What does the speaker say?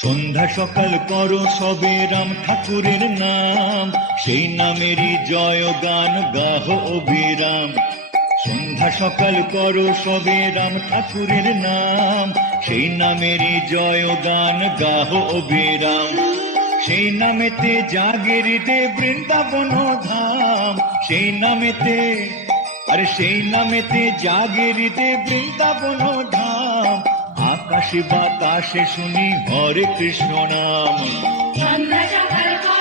সন্ধ্যা সকাল করো সবে রাম ঠাকুরের নাম, সেই নামেরই জয় গান গাহ অবিরাম। সন্ধ্যা সকাল করো সবে রাম ঠাকুরের নাম, সেই নামেরই জয় গান গাহ অবিরাম। সেই নামেতে জাগে হৃদে বৃন্দাবন ধাম, সেই নামেতে সেই নামেতে জাগে হৃদে বৃন্দাবন ধাম। আকাশে বাতাসে শুনি হরে কৃষ্ণ নাম। সন্ধ্যা সকাল